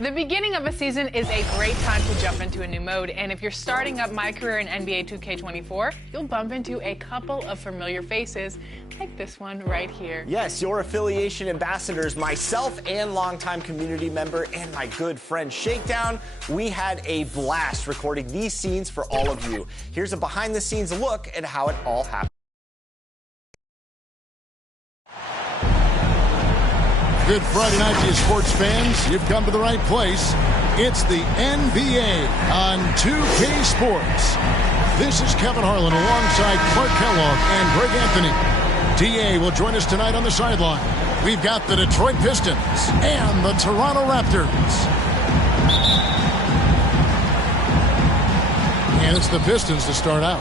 The beginning of a season is a great time to jump into a new mode, and if you're starting up My Career in NBA 2K24, you'll bump into a couple of familiar faces, like this one right here. Yes, your affiliation ambassadors, myself and longtime community member and my good friend Shakedown, we had a blast recording these scenes for all of you. Here's a behind-the-scenes look at how it all happened. Good Friday night to you sports fans. You've come to the right place. It's the NBA on 2K Sports. This is Kevin Harlan alongside Clark Kellogg and Greg Anthony. DA will join us tonight on the sideline. We've got the Detroit Pistons and the Toronto Raptors. And it's the Pistons to start out.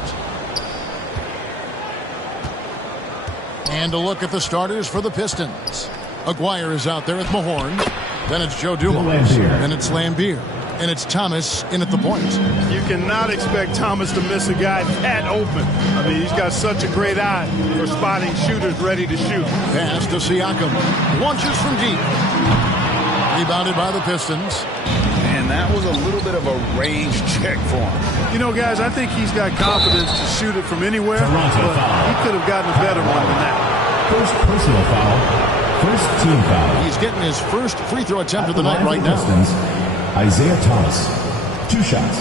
And a look at the starters for the Pistons. Aguirre is out there with Mahorn. Then it's Joe Dumars. Then it's Lambeer. And it's Thomas in at the point. You cannot expect Thomas to miss a guy that open. I mean, he's got such a great eye for spotting shooters ready to shoot. Pass to Siakam. Launches from deep. Rebounded by the Pistons. And that was a little bit of a range check for him. You know, guys, I think he's got confidence to shoot it from anywhere, but he could have gotten a better one than that. First personal foul. First team foul. He's getting his first free throw attempt of the night right now. Pistons, Isaiah Thomas. 2 shots.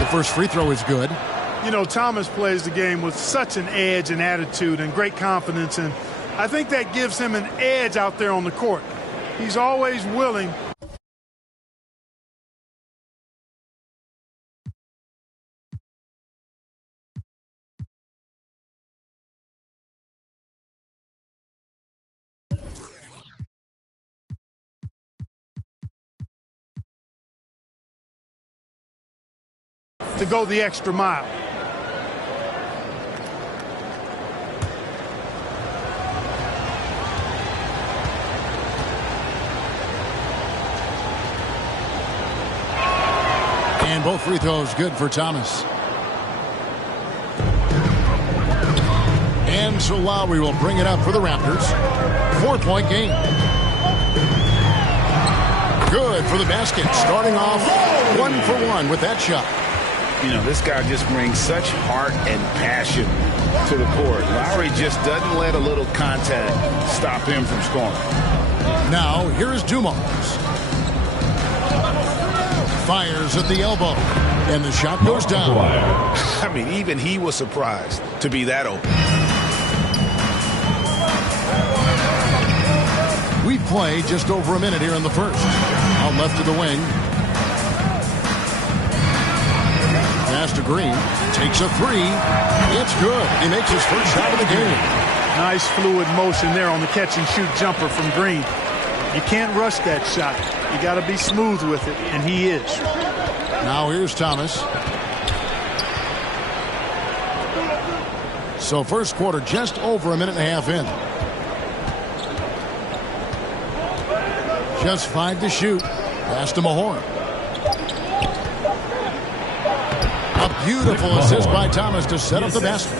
The first free throw is good. You know, Thomas plays the game with such an edge and attitude and great confidence, and I think that gives him an edge out there on the court. He's always willing. To go the extra mile. And both free throws good for Thomas. And so Lowry will bring it up for the Raptors. 4-point game. Good for the basket. Starting off 1-for-1 with that shot. You know, this guy just brings such heart and passion to the court. Lowry just doesn't let a little contact stop him from scoring. Now, here is Dumars. Fires at the elbow. And the shot goes down. I mean, even he was surprised to be that open. We play just over a minute here in the first. Out left of the wing. Pass to Green. Takes a three. It's good. He makes his first shot of the game. Nice fluid motion there on the catch-and-shoot jumper from Green. You can't rush that shot. You got to be smooth with it, and he is. Now here's Thomas. So first quarter just over a minute and a half in. Just 5 to shoot. Pass to Mahorn. A beautiful assist by Thomas to set up the basket.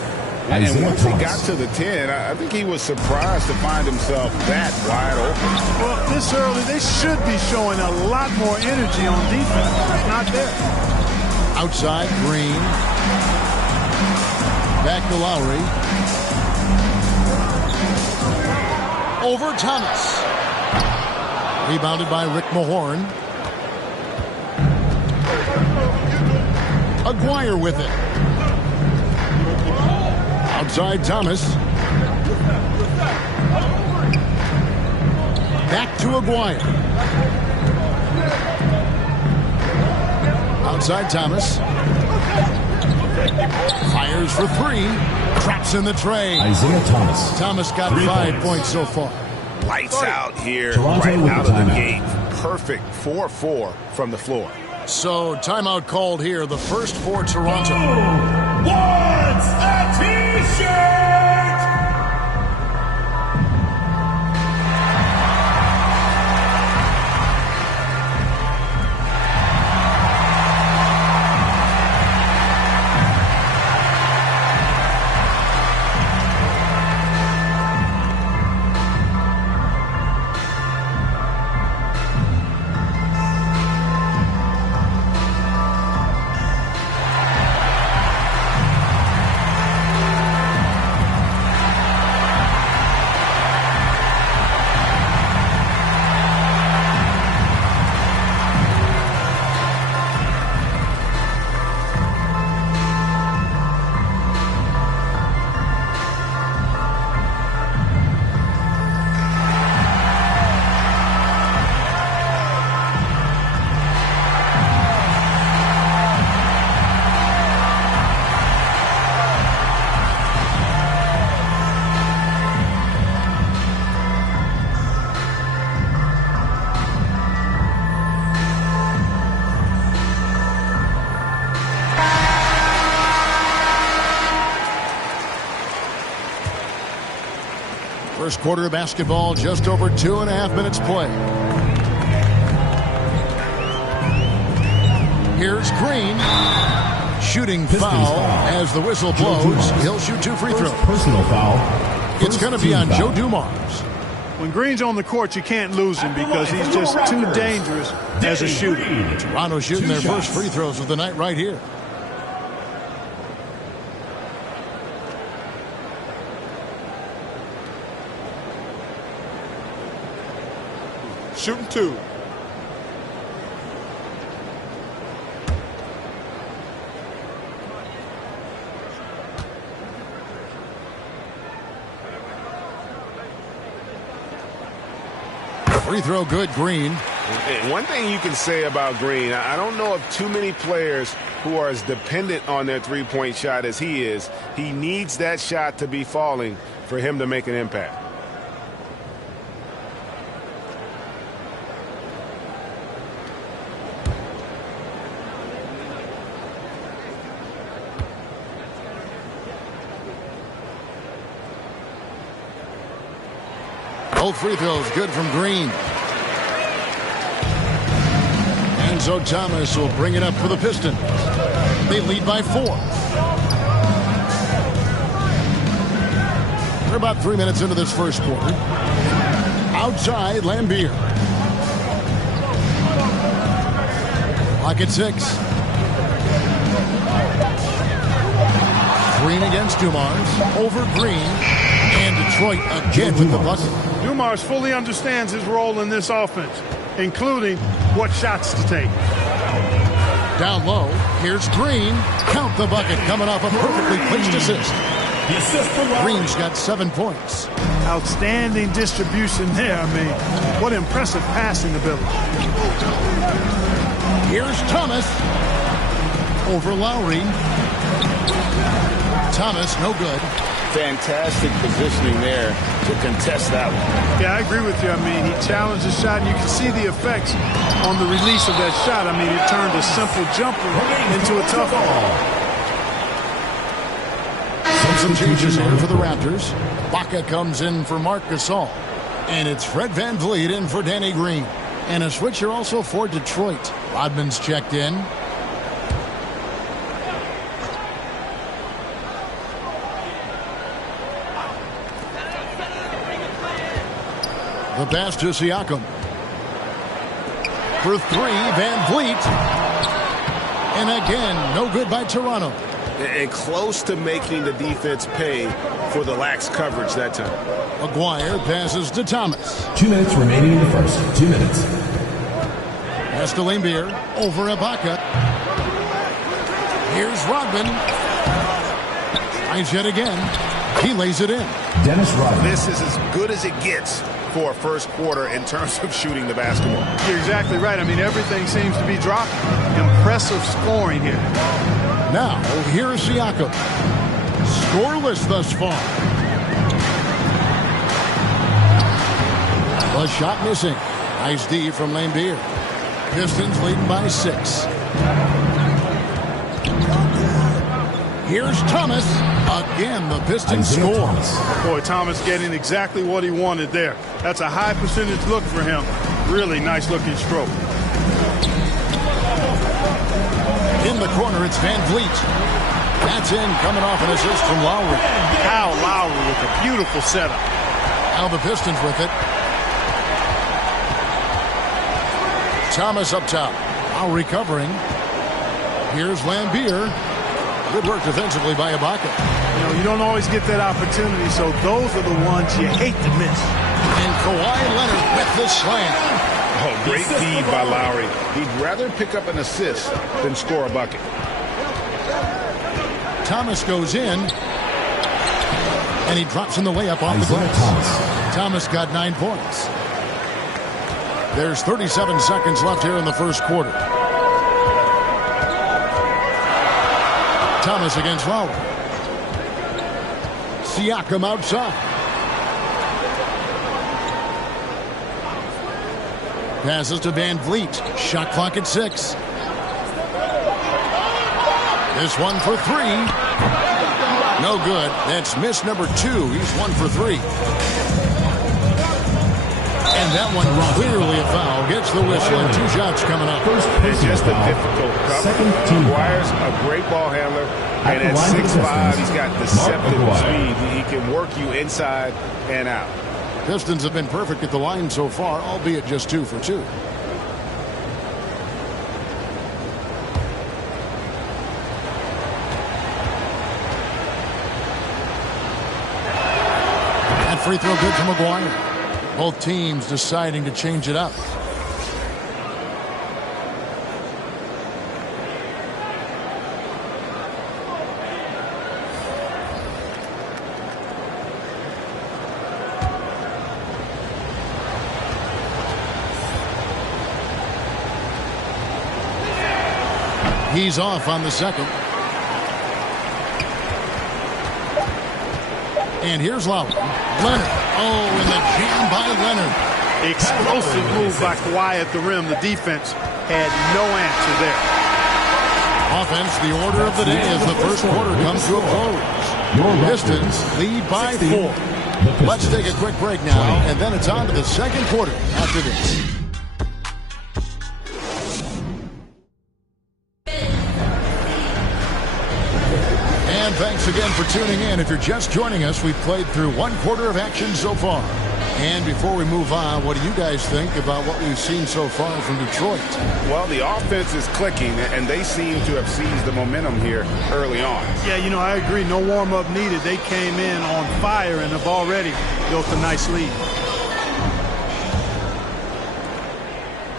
And once he got to the 10, I think he was surprised to find himself that wide open. Well, this early, they should be showing a lot more energy on defense. Not there. Outside, Green. Back to Lowry. Over Thomas. Rebounded by Rick Mahorn. Aguirre with it. Outside Thomas. Back to Aguirre. Outside Thomas. Fires for three. Traps in the tray. Isaiah Thomas. Thomas got 5 points so far. Lights out here, Toronto right with out the of the timeout. gate. Perfect 4-4 from the floor. So timeout called here. The first for Toronto. What's a t-shirt? First quarter of basketball, just over 2.5 minutes play. Here's Green. Shooting foul as the whistle blows. He'll shoot 2 free throws. Personal foul. It's going to be on Joe Dumars. When Green's on the court, you can't lose him because he's just too dangerous as a shooter. Toronto shooting their first free throws of the night right here. Shooting 2. Free throw good, Green. And one thing you can say about Green, I don't know of too many players who are as dependent on their three-point shot as he is. He needs that shot to be falling for him to make an impact. Both free throws good from Green. And so Thomas will bring it up for the Pistons. They lead by 4. We're about 3 minutes into this first quarter. Outside, Lambier. Clock at 6. Green against Dumars. Over Green. And Detroit again with the bucket. Dumars fully understands his role in this offense, including what shots to take. Down low, here's Green. Count the bucket, coming off a perfectly placed assist. Green's got 7 points. Outstanding distribution there. I mean, what impressive passing ability. Here's Thomas. Over Lowry. Thomas, no good. Fantastic positioning there to contest that one. Yeah, I agree with you. I mean, he challenged the shot, and you can see the effects on the release of that shot. I mean, it turned a simple jumper into a tough one. Some changes here for the Raptors. Baca comes in for Marc Gasol. And it's Fred VanVleet in for Danny Green. And a switcher also for Detroit. Rodman's checked in. The pass to Siakam. For 3, VanVleet. And again, no good by Toronto. And close to making the defense pay for the lax coverage that time. Maguire passes to Thomas. 2 minutes remaining in the first. 2 minutes. Pass to Lambier. Over Ibaka. Here's Rodman. Finds yet again. He lays it in. Dennis Rodman. This is as good as it gets for a first quarter in terms of shooting the basketball. You're exactly right. I mean, everything seems to be dropping. Impressive scoring here. Now, here's Siakam. Scoreless thus far. The shot missing. Nice D from Lambier. Pistons leading by 6. Here's Thomas. Again, the Pistons score. Boy, Thomas getting exactly what he wanted there. That's a high percentage look for him. Really nice looking stroke. In the corner, it's VanVleet. That's in, coming off an assist from Lowry. Kyle Lowry with a beautiful setup. Now the Pistons with it. Thomas up top. Lowry covering. Here's Lambier. Good work defensively by Ibaka. You know, you don't always get that opportunity, so those are the ones you hate to miss. And Kawhi Leonard with the slam. Oh, great feed by Lowry. He'd rather pick up an assist than score a bucket. Thomas goes in. And he drops in the layup off the glass. Thomas got 9 points. There's 37 seconds left here in the first quarter. Thomas against Lowry. Siakam outside. Passes to VanVleet. Shot clock at 6. This one for 3. No good. That's miss number 2. He's 1 for 3. And that one clearly a foul. Gets the whistle and 2 shots coming up. It's just a difficult cover. Maguire's a great ball handler. And at 6'5", he's got deceptive speed. He can work you inside and out. Pistons have been perfect at the line so far, albeit just 2 for 2. That free throw good to Maguire. Both teams deciding to change it up. He's off on the second. And here's Lowry. Leonard. Oh, and the jam by Leonard. Explosive move by Kawhi at the rim. The defense had no answer there. Offense, the order of the day as the first quarter comes to a close. Pistons lead by 4. Let's take a quick break now, and then it's on to the second quarter after this. And thanks again for tuning in. If you're just joining us, we've played through 1 quarter of action so far. And before we move on, what do you guys think about what we've seen so far from Detroit? Well, the offense is clicking, and they seem to have seized the momentum here early on. Yeah, you know, I agree. No warm-up needed. They came in on fire and have already built a nice lead.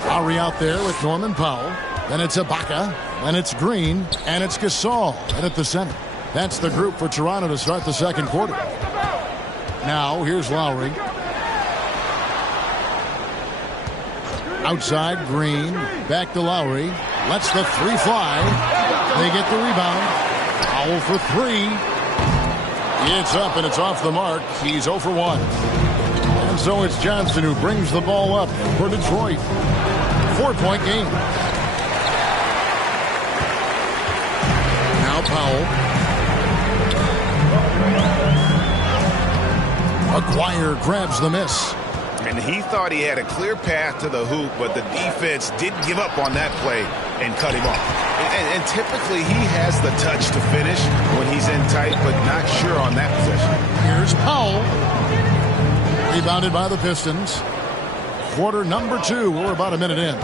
Lowry out there with Norman Powell. Then it's Ibaka. Then it's Green. And it's Gasol. And at the center. That's the group for Toronto to start the second quarter. Now, here's Lowry. Outside, Green. Back to Lowry. Lets the 3 fly. They get the rebound. Powell for 3. It's up and it's off the mark. He's 0 for 1. And so it's Johnson who brings the ball up for Detroit. 4-point game. Now Powell. Maguire grabs the miss. And he thought he had a clear path to the hoop, but the defense didn't give up on that play and cut him off. And typically he has the touch to finish when he's in tight, but not sure on that possession. Here's Powell. Rebounded by the Pistons. Quarter number 2. We're about a minute in.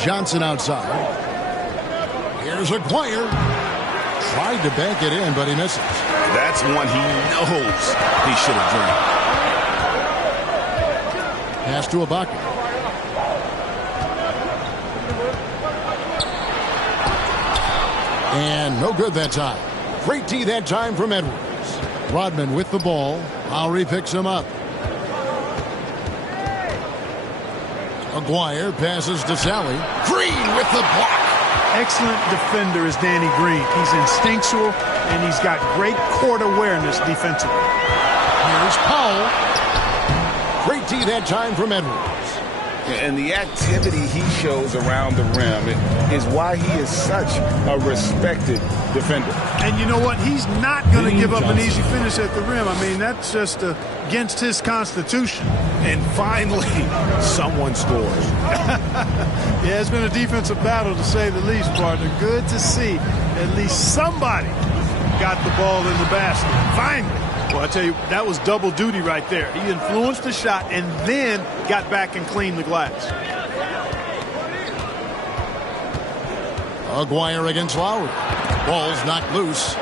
Johnson outside. Here's Maguire. Tried to bank it in, but he misses. That's one he knows he should have drained. Pass to Ibaka. And no good that time. Great D that time from Edwards. Rodman with the ball. Lowry picks him up. Maguire passes to Sally. Green with the block. Excellent defender is Danny Green. He's instinctual, and he's got great court awareness defensively. Here's Powell. Great D that time from Edwards. And the activity he shows around the rim is why he is such a respected defender. And you know what? He's not going to give up an easy finish at the rim. I mean, that's just against his constitution. And finally, someone scores. Yeah, it's been a defensive battle, to say the least, partner. Good to see at least somebody got the ball in the basket. Finally. Well, I tell you, that was double duty right there. He influenced the shot and then got back and cleaned the glass. Maguire against Lowry. Ball's knocked loose.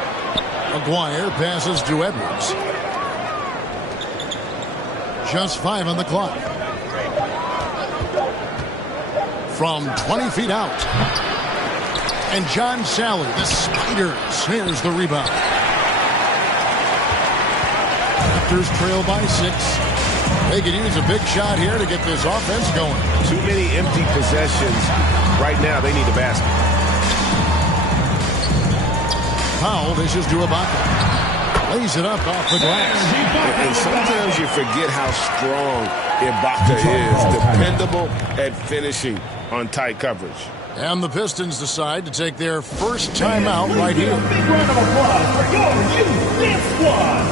Maguire passes to Edwards. Just 5 on the clock. From 20 feet out. And John Sally, the spider, snares the rebound. Raptors trail by 6. They could use a big shot here to get this offense going. Too many empty possessions. Right now, they need a basket. Powell dishes to Ibaka. Lays it up off the glass. And sometimes you forget how strong Ibaka is. Dependable at finishing on tight coverage. And the Pistons decide to take their first timeout right here. Big round of applause for your youth dance squad.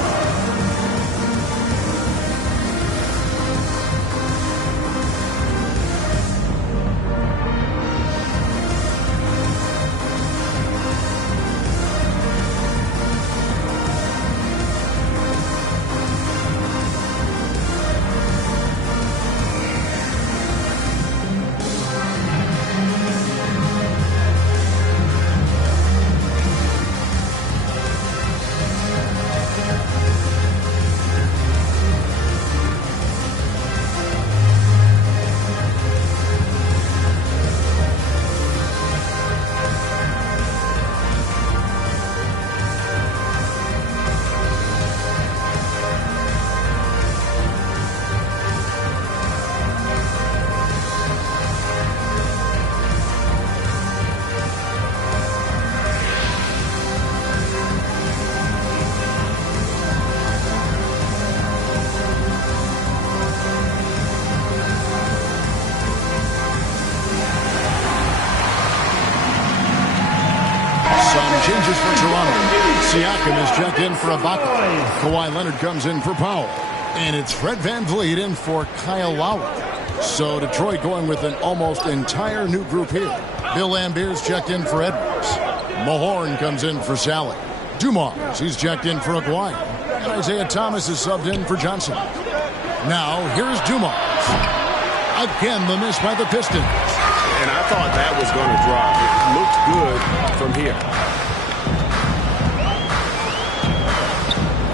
Changes for Toronto. Siakam is checked in for Ibaka. Kawhi Leonard comes in for Powell. And it's Fred VanVleet in for Kyle Lowry. So Detroit going with an almost entire new group here. Bill Lambert's checked in for Edwards. Mahorn comes in for Sally. Dumars, he's checked in for Aguirre. And Isaiah Thomas is subbed in for Johnson. Now, here's Dumars. Again, the miss by the Pistons. And I thought that was going to drop. It looked good from here.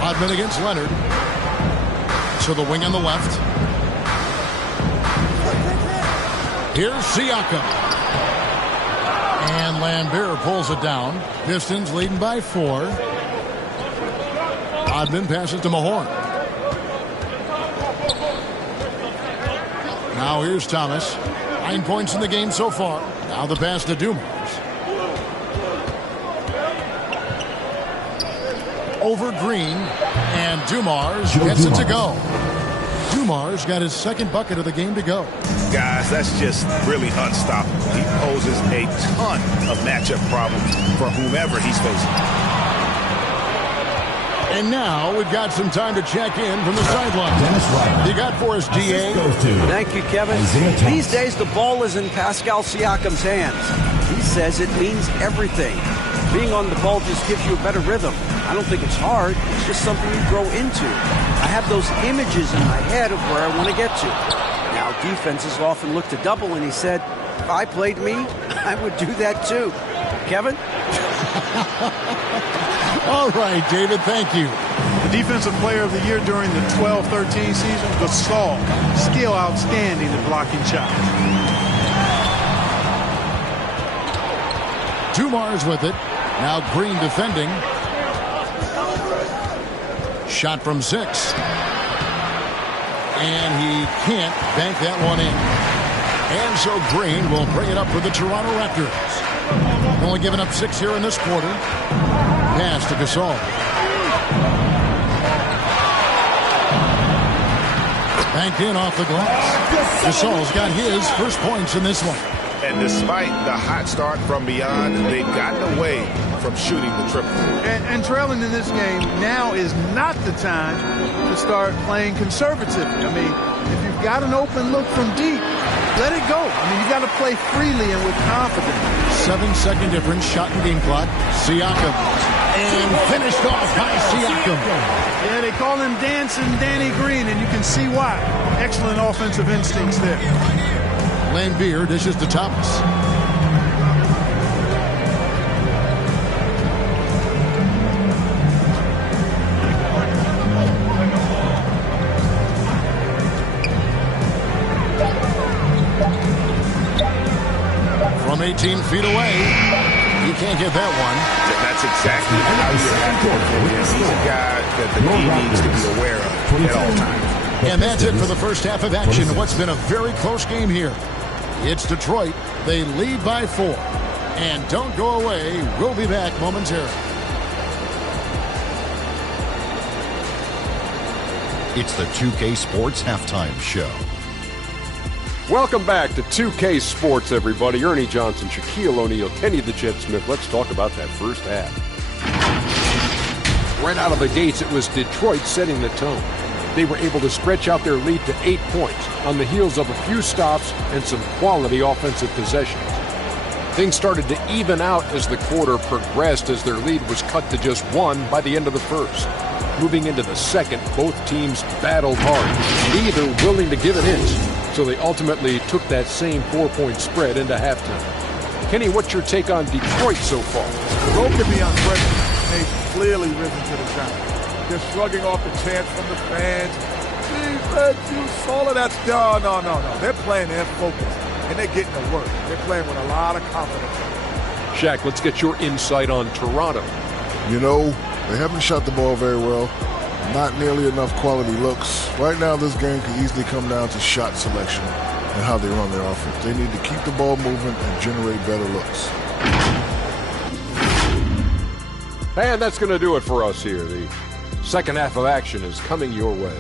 Rodman against Leonard. To the wing on the left. Here's Siakam. And Lambert pulls it down. Pistons leading by 4. Rodman passes to Mahorn. Now here's Thomas. 9 points in the game so far. Now the pass to Dumars. Over Green, and Dumars gets it to go. Dumars got his second bucket of the game to go. Guys, that's just really unstoppable. He poses a ton of matchup problems for whomever he's facing. And now we've got some time to check in from the sideline. You got for us, DA? Thank you, Kevin. These days, the ball is in Pascal Siakam's hands. He says it means everything. Being on the ball just gives you a better rhythm. I don't think it's hard. It's just something you grow into. I have those images in my head of where I want to get to. Now, defenses often look to double, and he said, if I played me, I would do that too. Kevin? All right, David, thank you. The Defensive Player of the Year during the 12-13 season, Gasol. Skill outstanding at blocking shots. Dumars with it. Now Green defending. Shot from 6. And he can't bank that one in. And so Green will bring it up for the Toronto Raptors. Only giving up 6 here in this quarter. Pass to Gasol. Banked in off the glass. Gasol's got his first points in this one. And despite the hot start from beyond, they've gotten away from shooting the triple. And trailing in this game, now is not the time to start playing conservatively. I mean, if you've got an open look from deep, let it go. I mean, you got to play freely and with confidence. 7-second difference, shot and game clock. Siakam. And finished off by Siakam. Yeah, they call him Dancing Danny Green, and you can see why. Excellent offensive instincts there. Lambert dishes to Thomas. From 18 feet away. You can't get that one. That's exactly how you have to. He's a guy that the team needs to be aware of at all times. And that's it for the first half of action. What's been a very close game here. It's Detroit. They lead by 4. And don't go away. We'll be back momentarily. It's the 2K Sports Halftime Show. Welcome back to 2K Sports, everybody. Ernie Johnson, Shaquille O'Neal, Kenny the Jet Smith. Let's talk about that first half. Right out of the gates, it was Detroit setting the tone. They were able to stretch out their lead to 8 points on the heels of a few stops and some quality offensive possessions. Things started to even out as the quarter progressed, as their lead was cut to just 1 by the end of the first. Moving into the second, both teams battled hard, neither willing to give an inch, so they ultimately took that same 4-point spread into halftime. Kenny, what's your take on Detroit so far? Don't get me on pressure. They've clearly risen to the challenge. They're shrugging off the chants from the fans. Defense, all of that. No. They're playing their focus, and they're getting to work. They're playing with a lot of confidence. Shaq, let's get your insight on Toronto. You know, they haven't shot the ball very well. Not nearly enough quality looks. Right now, this game could easily come down to shot selection and how they run their offense. They need to keep the ball moving and generate better looks. And that's going to do it for us here. The second half of action is coming your way.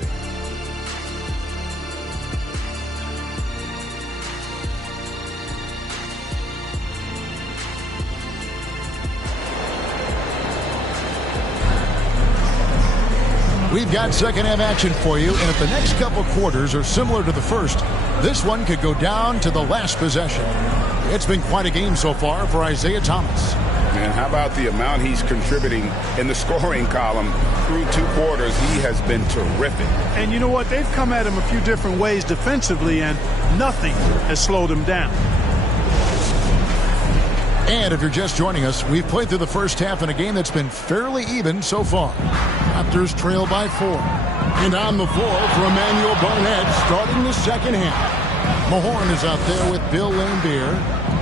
We've got second half action for you, and if the next couple quarters are similar to the first, this one could go down to the last possession. It's been quite a game so far for Isaiah Thomas. And how about the amount he's contributing in the scoring column through 2 quarters? He has been terrific. And you know what? They've come at him a few different ways defensively, and nothing has slowed him down. And if you're just joining us, we've played through the first half in a game that's been fairly even so far. Raptors trail by 4. And on the floor for Emmanuel Barnett starting the second half. Mahorn is out there with Bill Laimbeer.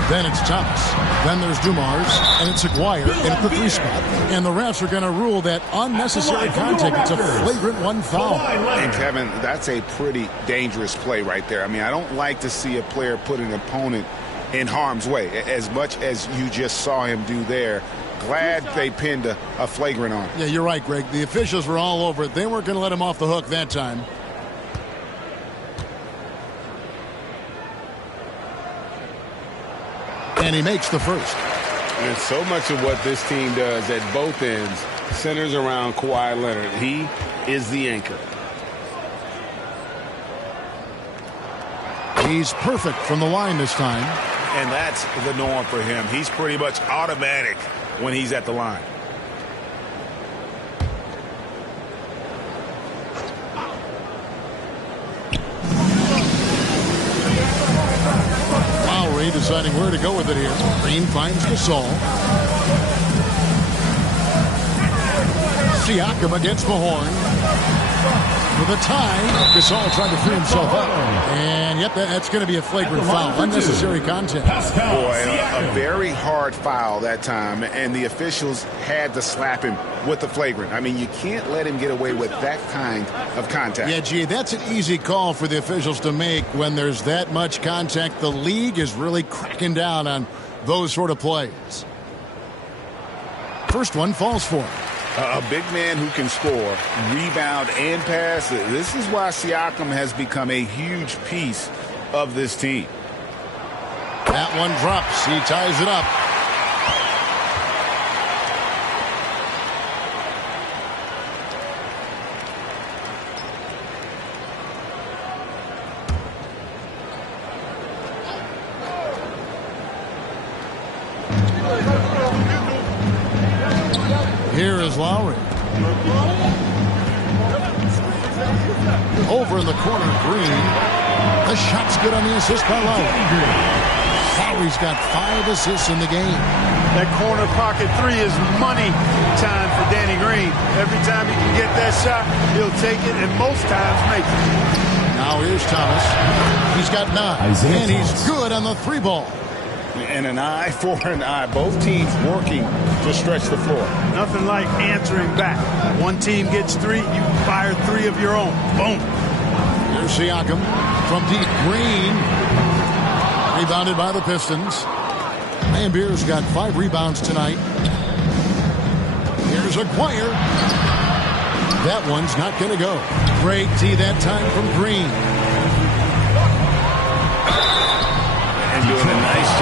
Then it's Thomas. Then there's Dumars. And it's Aguirre in at the 3 spot. And the refs are going to rule that unnecessary contact. It's a flagrant 1 foul. And Kevin, that's a pretty dangerous play right there. I mean, I don't like to see a player put an opponent in harm's way, as much as you just saw him do there. Glad they pinned a flagrant on him. Yeah, you're right, Greg. The officials were all over it. They weren't going to let him off the hook that time. And he makes the first. And so much of what this team does at both ends centers around Kawhi Leonard. He is the anchor. He's perfect from the line this time. And that's the norm for him. He's pretty much automatic when he's at the line. Lowry deciding where to go with it here. Green finds Gasol. Siakam against Mahorn. For the tie, Gasol trying to free himself up. And yep, that's going to be a flagrant foul. Unnecessary contact. Boy, a very hard foul that time, and the officials had to slap him with the flagrant. I mean, you can't let him get away with that kind of contact. Yeah, gee, that's an easy call for the officials to make when there's that much contact. The league is really cracking down on those sort of plays. First one falls for him. A big man who can score, rebound, and pass. This is why Siakam has become a huge piece of this team. That one drops. He ties it up. Here is Lowry. Over in the corner, Green. The shot's good on the assist by Lowry. Lowry's got 5 assists in the game. That corner pocket 3 is money time for Danny Green. Every time he can get that shot, he'll take it, and most times make it. Now here's Thomas. He's got 9, and he's good on the 3 ball. And an eye for an eye. Both teams working to stretch the floor. Nothing like answering back. One team gets 3, you fire 3 of your own. Boom. Here's Siakam from deep. Green. Rebounded by the Pistons. Laimbeer's got 5 rebounds tonight. Here's Aguirre. That one's not going to go. Great D that time from Green.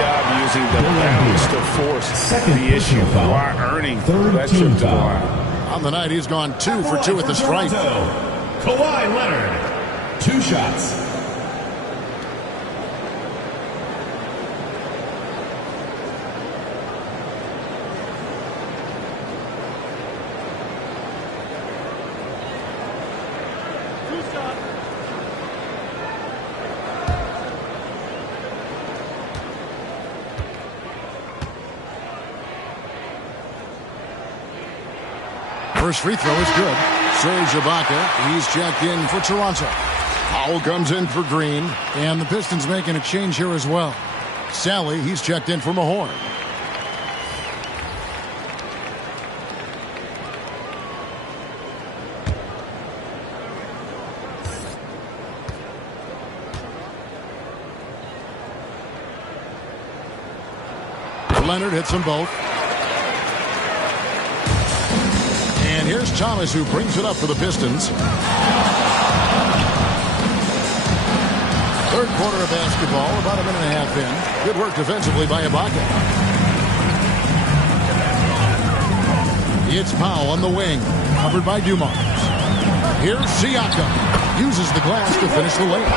job using the balance to force the issue while earning that trip to the line. On the night, he's gone 2 for 2 at the stripe. Kawhi Leonard, 2 shots. First free throw is good. Serge Ibaka, he's checked in for Toronto. Powell comes in for Green, and the Pistons making a change here as well. Sally, he's checked in for Mahorn. Leonard hits them both. And here's Thomas, who brings it up for the Pistons. Third quarter of basketball, about a minute and a half in. Good work defensively by Ibaka. It's Powell on the wing, covered by Dumars. Here's Siakam. Uses the glass to finish the layup.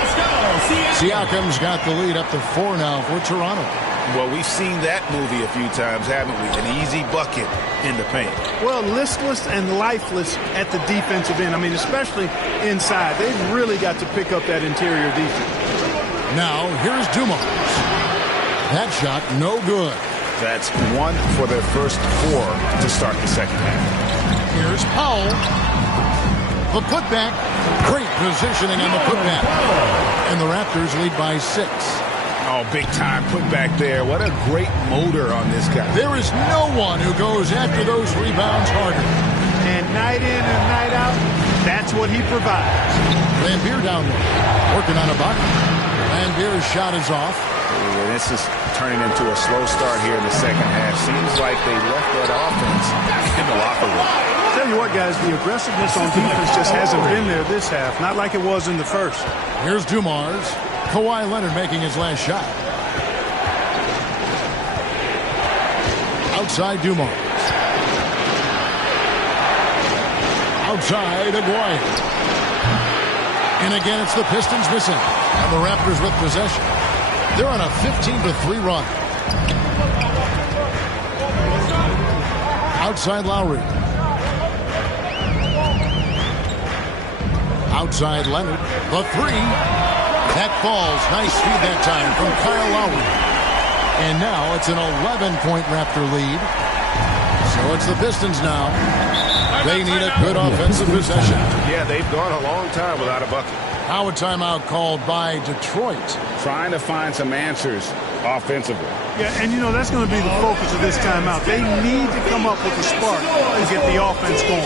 Siakam's got the lead up to 4 now for Toronto. Well, we've seen that movie a few times, haven't we? An easy bucket in the paint. Well, listless and lifeless at the defensive end. I mean, especially inside. They've really got to pick up that interior defense. Now, here's Dumars. That shot, no good. That's 1 for their first 4 to start the second half. Here's Powell. The putback. Great positioning on the putback. And the Raptors lead by 6. Oh, big time putback there. What a great motor on this guy. There is no one who goes after those rebounds harder. And night in and night out, that's what he provides. Lambeer down low. Working on a bucket. Lambier's shot is off. And this is turning into a slow start here in the second half. Seems like they left that offense in the locker room. Tell you what, guys, the aggressiveness on defense just hasn't been there this half. Not like it was in the first. Here's Dumars. Kawhi Leonard making his last shot. Outside Dumars. Outside Aguirre. And again, it's the Pistons missing. And the Raptors with possession. They're on a 15-3 run. Outside Lowry. Outside Leonard. The 3. That falls. Nice speed that time from Kyle Lowry. And now it's an 11-point Raptor lead. So it's the Pistons now. They need a good offensive possession. Yeah, they've gone a long time without a bucket. Now a timeout called by Detroit. Trying to find some answers offensively. Yeah, and you know, that's going to be the focus of this timeout. They need to come up with a spark to get the offense going.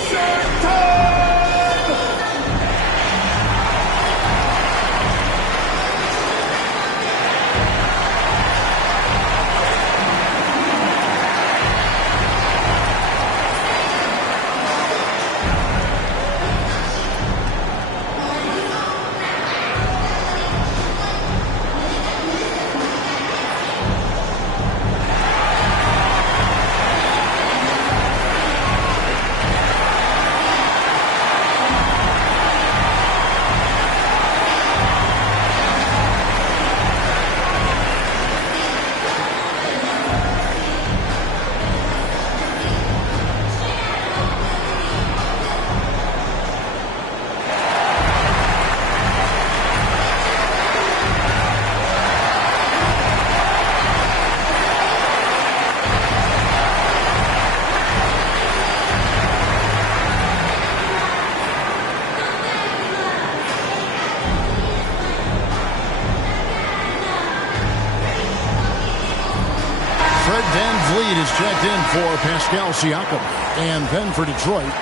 Checked in for Pascal Siakam. And then for Detroit,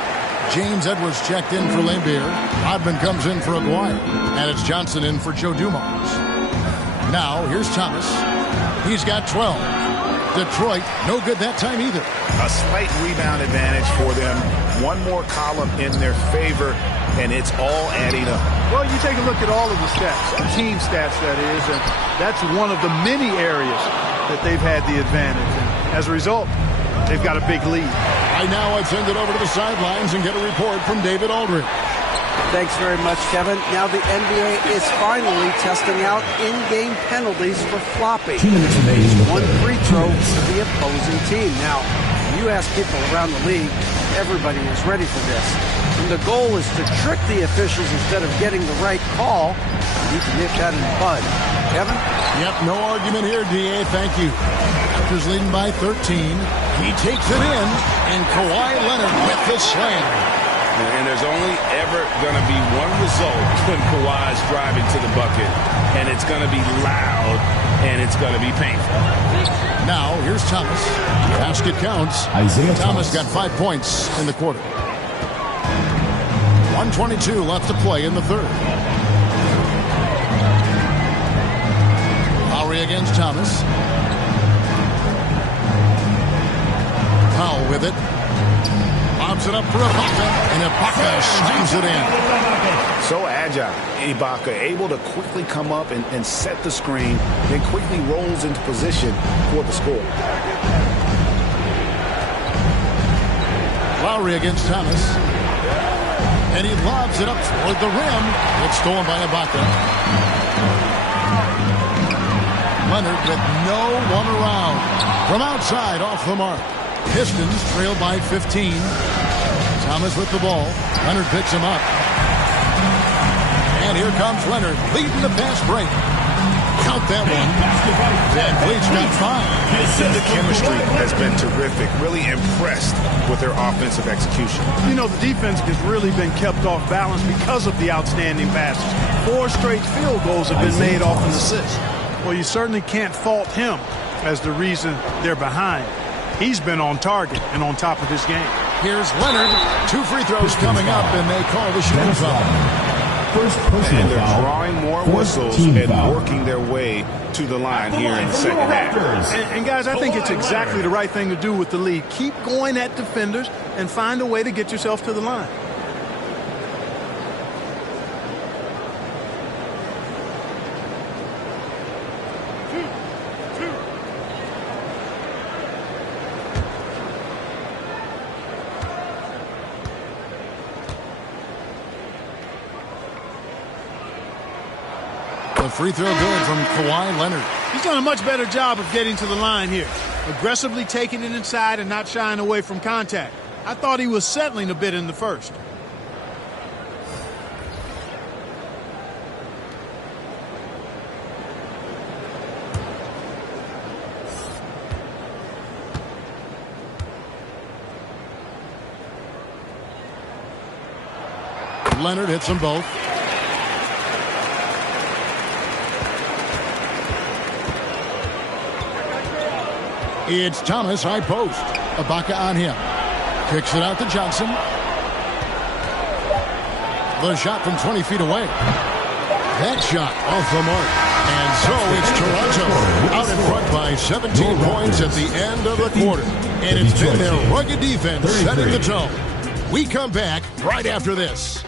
James Edwards checked in for Lambeer. Odman comes in for Aguirre. And it's Johnson in for Joe Dumars. Now, here's Thomas. He's got 12. Detroit, no good that time either. A slight rebound advantage for them. One more column in their favor, and it's all adding up. Well, you take a look at all of the stats, the team stats, that is, and that's one of the many areas that they've had the advantage. And as a result, they've got a big lead. Right now, I'd send it over to the sidelines and get a report from David Aldridge. Thanks very much, Kevin. Now the NBA is finally testing out in-game penalties for flopping. 2 minutes remaining. One free throw for the opposing team. Now, you ask people around the league, everybody is ready for this. And the goal is to trick the officials instead of getting the right call. You can nip that in the bud. Kevin? Yep, no argument here, DA. Thank you. Raptors leading by 13. He takes it in, and Kawhi Leonard with the slam. And there's only ever going to be one result when Kawhi's driving to the bucket, and it's going to be loud, and it's going to be painful. Now, here's Thomas. Basket counts. Isaiah Thomas got 5 points in the quarter. 1:22 left to play in the third. Lowry against Thomas. Powell with it. Lobs it up for Ibaka, and Ibaka slams it in. So agile. Ibaka able to quickly come up and set the screen, then quickly rolls into position for the score. Lowry against Thomas. And he lobs it up toward the rim. It's stolen by Ibaka. Leonard with no one around. From outside, off the mark. Pistons trail by 15. Thomas with the ball. Leonard picks him up. And here comes Leonard, leading the fast break. Count that one. Van Vliet's got 5. The chemistry has been terrific. Really impressed with their offensive execution. You know, the defense has really been kept off balance because of the outstanding passes. 4 straight field goals have been made off an assist. Well, you certainly can't fault him as the reason they're behind. He's been on target and on top of his game. Here's Leonard. 2 free throws coming up, and they call the shooting foul. First personal And they're foul. drawing more whistles and working their way to the line here in the second half. And guys, I think it's exactly the right thing to do with the lead. Keep going at defenders and find a way to get yourself to the line. The free throw good from Kawhi Leonard. He's done a much better job of getting to the line here. Aggressively taking it inside and not shying away from contact. I thought he was settling a bit in the first. Leonard hits them both. It's Thomas, high post. Ibaka on him. Kicks it out to Johnson. The shot from 20 feet away. That shot off the mark. And so it's Toronto out in front by 17 points at the end of the quarter. And it's been their rugged defense setting the tone. We come back right after this.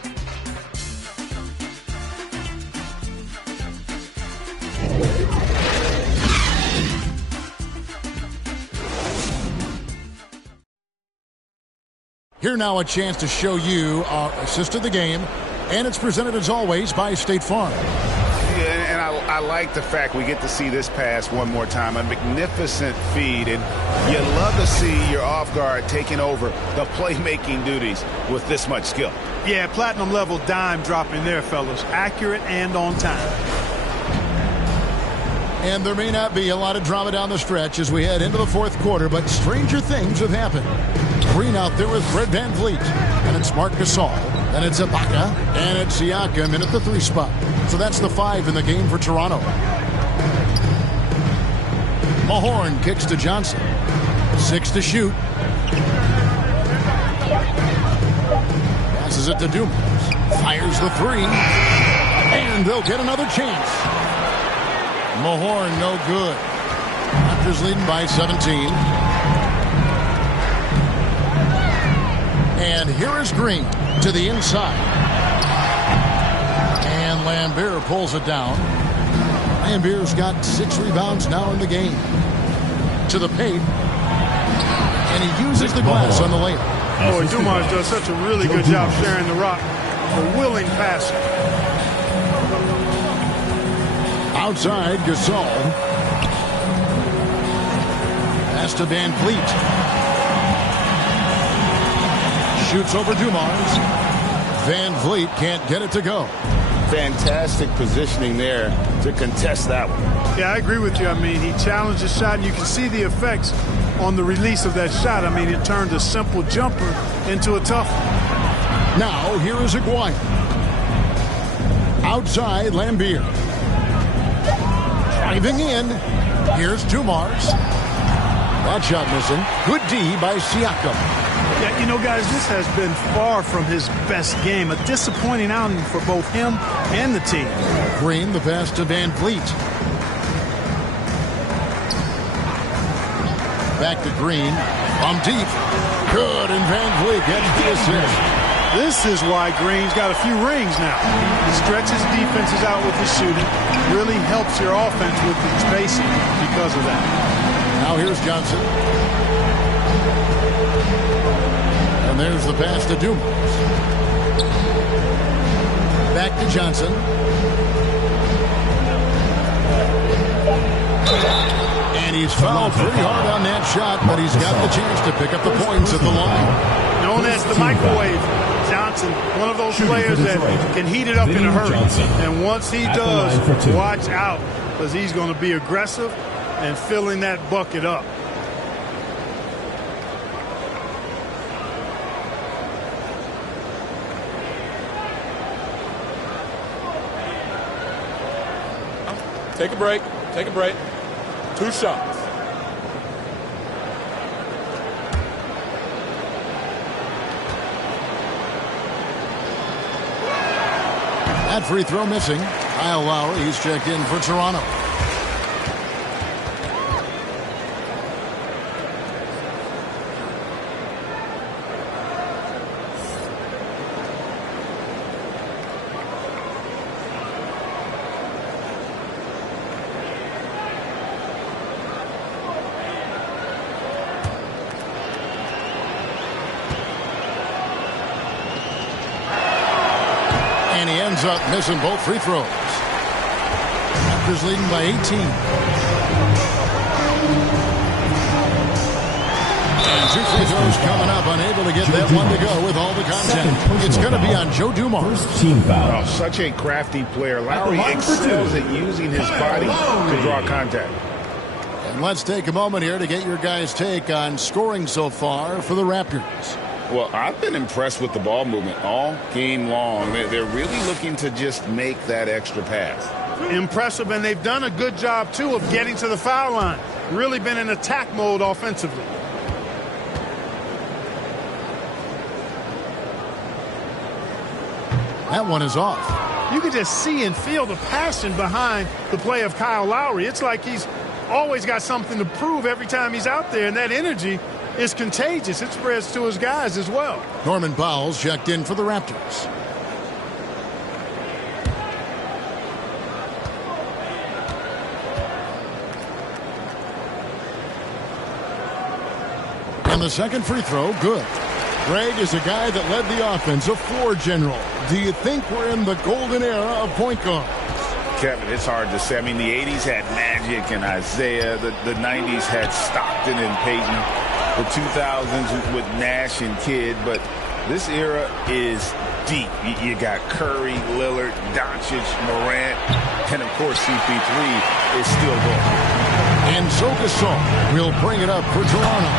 Here now a chance to show you our assist of the game, and it's presented as always by State Farm. Yeah, and I like the fact we get to see this pass one more time. A magnificent feed, and you love to see your off guard taking over the playmaking duties with this much skill. Yeah, platinum level dime dropping there, fellas. Accurate and on time. And there may not be a lot of drama down the stretch as we head into the fourth quarter, but stranger things have happened. Green out there with Fred Van Vliet, and it's Marc Gasol, and it's Ibaka, and it's Siakam in at the 3 spot. So that's the 5 in the game for Toronto. Mahorn kicks to Johnson. 6 to shoot. Passes it to Dumas. Fires the 3. And they'll get another chance. Mahorn no good. Raptors leading by 17. And here is Green to the inside. And Lambert pulls it down. Lambert's got 6 rebounds now in the game. to the paint. And he uses the glass on the layup. Boy, Dumars does such a really good job sharing the rock. A willing passer. Outside, Gasol. Pass to Van Vliet. Shoots over Dumars. Van Vliet can't get it to go. Fantastic positioning there to contest that one. Yeah, I agree with you. I mean, he challenged the shot, and you can see the effects on the release of that shot. I mean, it turned a simple jumper into a tough one. Now, here is Aguirre. Outside, Lambier. Driving in. Here's Dumars. That shot missing. Good D by Siakam. Yeah, you know, guys, this has been far from his best game. A disappointing outing for both him and the team. Green, the pass to Van Vliet. Back to Green. From deep. Good, and Van Vliet gets the assist. This is why Green's got a few rings now. He stretches defenses out with his shooting. Really helps your offense with the spacing because of that. Now here's Johnson. And there's the pass to Dumars. Back to Johnson. And he's fouled pretty hard on that shot, but he's got the chance to pick up the points at the line. Known as the microwave, Johnson, one of those players that can heat it up in a hurry. And once he does, watch out, because he's going to be aggressive and filling that bucket up. Take a break. Take a break. 2 shots. That free throw missing. Kyle Lowry, he's checked in for Toronto. And he ends up missing both free throws. Raptors leading by 18. And 2 free throws coming up, unable to get that one to go with all the contact. It's going to be on Joe Dumars. Team foul. Oh, such a crafty player. Lowry excels at using his body to draw contact. And let's take a moment here to get your guys' take on scoring so far for the Raptors. Well, I've been impressed with the ball movement all game long. They're really looking to just make that extra pass. Impressive, and they've done a good job, too, of getting to the foul line. Really been in attack mode offensively. That one is off. You can just see and feel the passion behind the play of Kyle Lowry. It's like he's always got something to prove every time he's out there, and that energy is contagious. It spreads to his guys as well. Norman Powell's checked in for the Raptors. And the second free throw, good. Greg is a guy that led the offense, a floor general. Do you think we're in the golden era of point guards? Kevin, it's hard to say. I mean, the 80s had Magic and Isaiah. The 90s had Stockton and Peyton. The 2000s with Nash and Kidd. But this era is deep. You got Curry, Lillard, Doncic, Morant, and, of course, CP3 is still going. And so Gasol will bring it up for Toronto.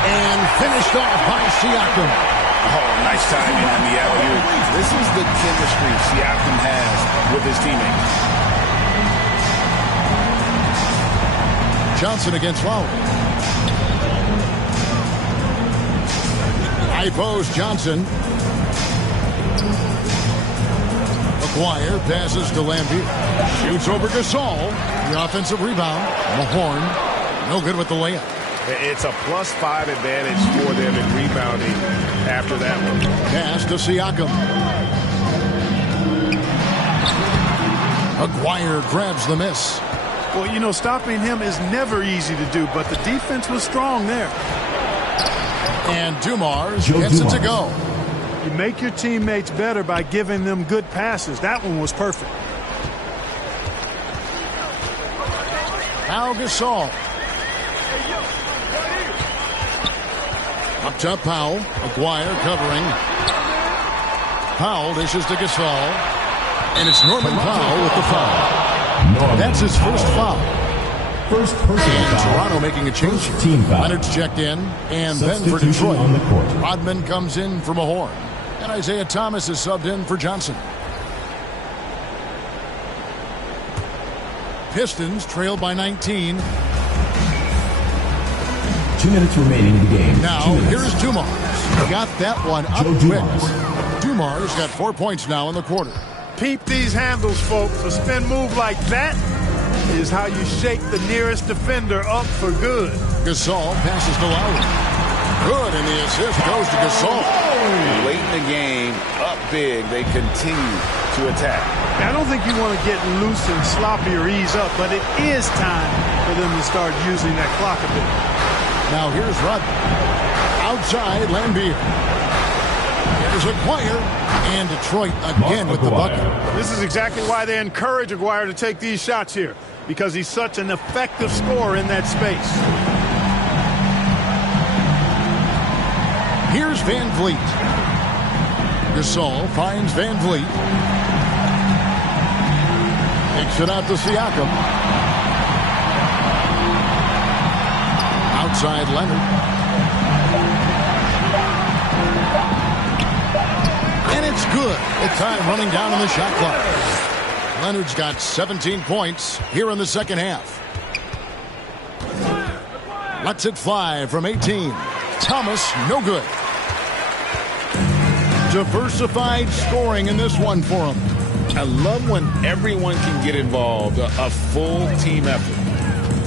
And finished off by Siakam. Oh, nice timing on the alley-oop. This is the chemistry Siakam has with his teammates. Johnson against Lowry. High post, Johnson. McGuire passes to Lambier. Shoots over Gasol. The offensive rebound. Mahorn. No good with the layup. It's a +5 advantage for them in rebounding after that one. Pass to Siakam. McGuire grabs the miss. Well, you know, stopping him is never easy to do, but the defense was strong there. And Dumars gets it to go. You make your teammates better by giving them good passes. That one was perfect. Pau Gasol. Up top, Powell. Aguirre covering. Powell dishes to Gasol. And it's Norman Powell with the foul. That's his first foul. First personal and foul. Toronto making a change here. Team foul. Leonard's checked in. And then for Detroit, on the court. Rodman comes in for Mahorn. And Isaiah Thomas is subbed in for Johnson. Pistons trail by 19. 2 minutes remaining in the game. Now, here's Dumars. Got that one up quick. Dumars got 4 points now in the quarter. Peep these handles, folks. A spin move like that is how you shake the nearest defender up for good. Gasol passes to Lowry. Good, and the assist goes to Gasol. Late in the game, up big, they continue to attack. I don't think you want to get loose and sloppy or ease up, but it is time for them to start using that clock a bit. Now here's Rodman. Outside, Lambeer. Here's Aguirre. And Detroit again with the bucket. This is exactly why they encourage Aguirre to take these shots here, because he's such an effective scorer in that space. Here's Van Vliet. Gasol finds Van Vliet. Takes it out to Siakam. Outside Leonard. And it's good. The time running down on the shot clock. Leonard's got 17 points here in the second half. Lets it fly from 18. Thomas, no good. Diversified scoring in this one for him. I love when everyone can get involved, a full team effort.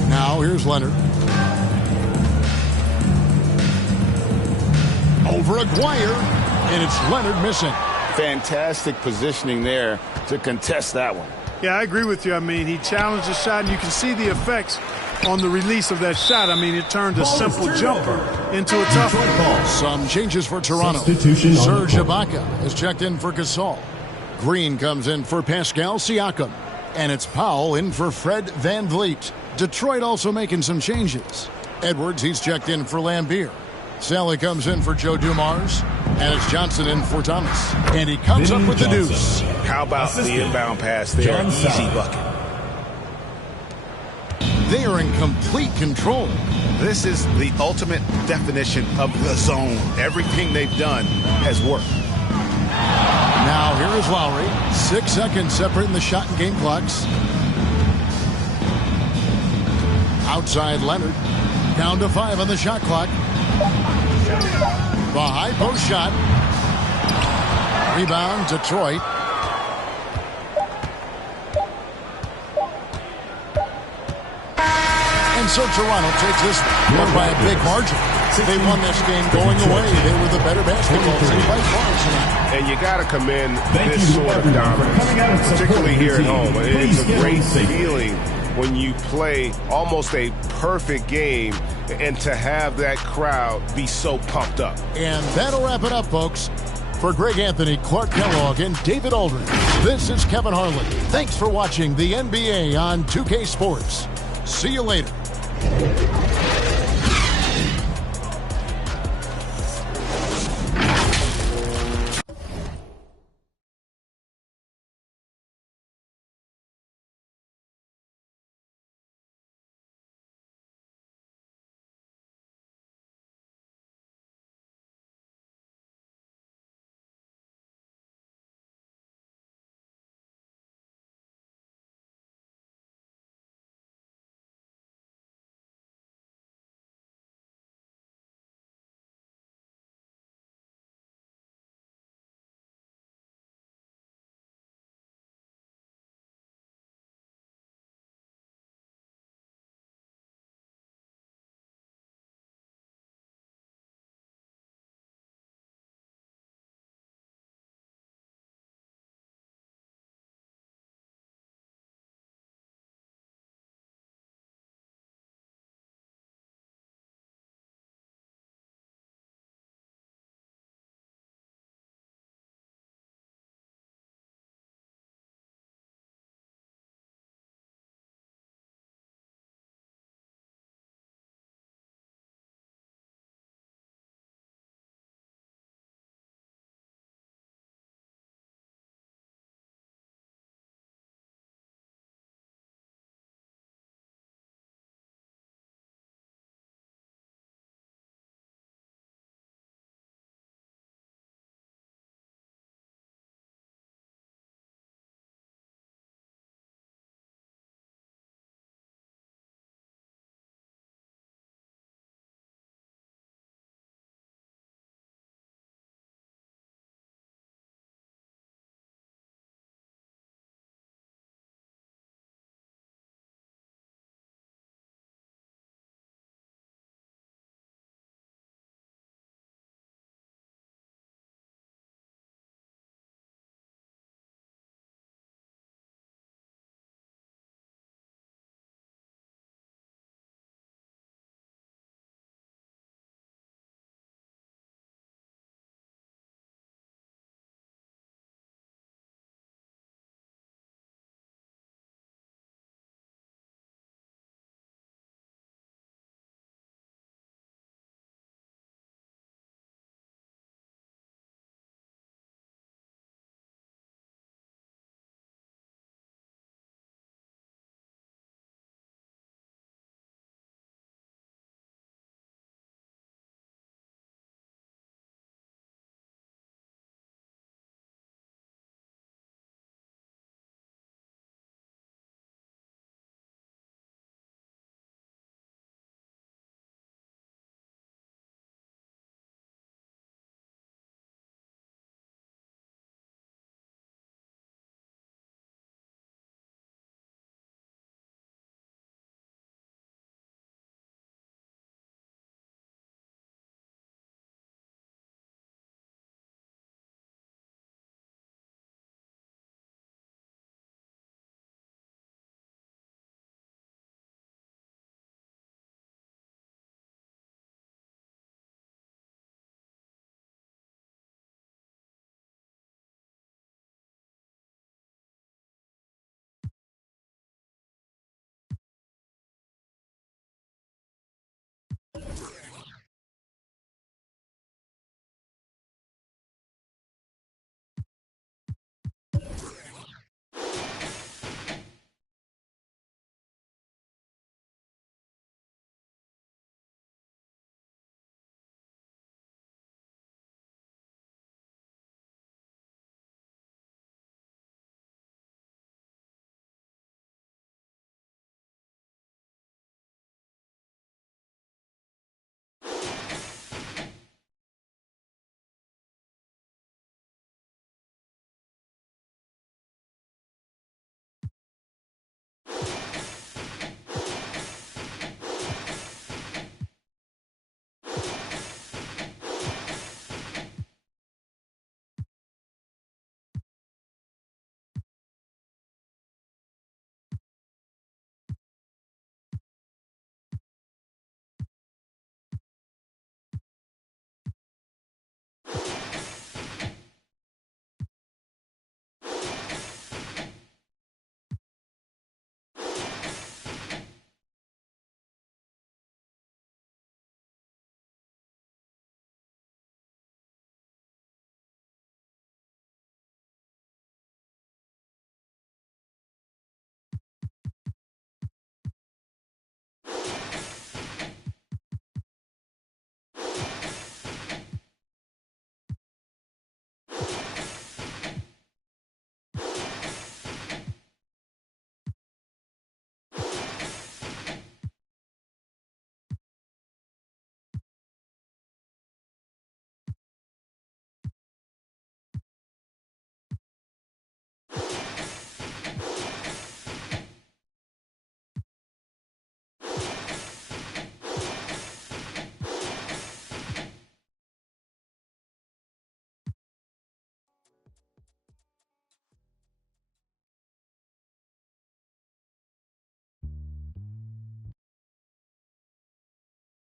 Now here's Leonard. Over Aguirre, and it's Leonard missing. Fantastic positioning there to contest that one. Yeah, I agree with you. I mean, he challenged the shot, and you can see the effects on the release of that shot. I mean, it turned a simple jumper into a tough one. Some changes for Toronto. Substitution Serge Ibaka has checked in for Gasol. Green comes in for Pascal Siakam. And it's Powell in for Fred Van Vliet. Detroit also making some changes. Edwards, he's checked in for Lambeer. Sally comes in for Joe Dumars. And it's Johnson in for Thomas. And he comes up with the deuce. How about the inbound pass there? Easy bucket. They are in complete control. This is the ultimate definition of the zone. Everything they've done has worked. Now here is Lowry. 6 seconds separating the shot and game clocks. Outside Leonard. Down to 5 on the shot clock. The high post shot. Rebound, Detroit. And so Toronto takes this one by a big margin. They won this game going away. They were the better basketball team by far tonight. And you got to commend this sort of dominance, particularly here at home. It's a great feeling when you play almost a perfect game and to have that crowd be so pumped up. And that'll wrap it up, folks. For Greg Anthony, Clark Kellogg, and David Aldridge, this is Kevin Harlan. Thanks for watching the NBA on 2K Sports. See you later.